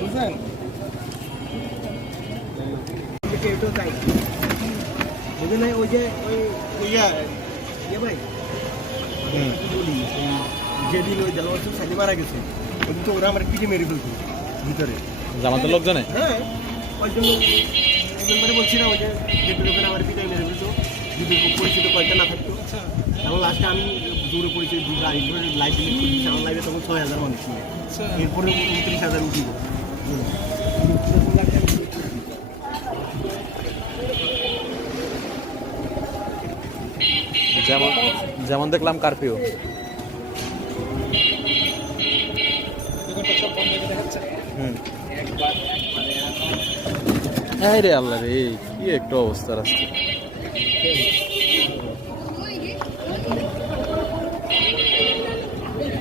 বুঝলেন? এটাও তাই বুঝলেন না, ওই যে ভাই বলি যেদিন ওই দেলোয়ার সাইডে মারা গেছে ওদিন তো ওরা আমার পিঠে মেরে ফেলতো ভিতরে জামাতের লোকজনে। হ্যাঁ ওই জন্য একবার বলছি না ওই যে যেটা ওখানে আমার পিঠে মেরে ফেলতো যদি পরিচিত কয়েকটা না থাকতো। তখন লাস্টে আমি দূরে পরিচিত লাইভ ডিলিট করছি, আমার লাইভে তখন 6,000 মানুষ ছিল, এরপরে 29,000 উঠিব। যেমন দেখলাম কারফিউ। হ্যাঁ রে আল্লাহ রে, কি একটা অবস্থা রাস্তা।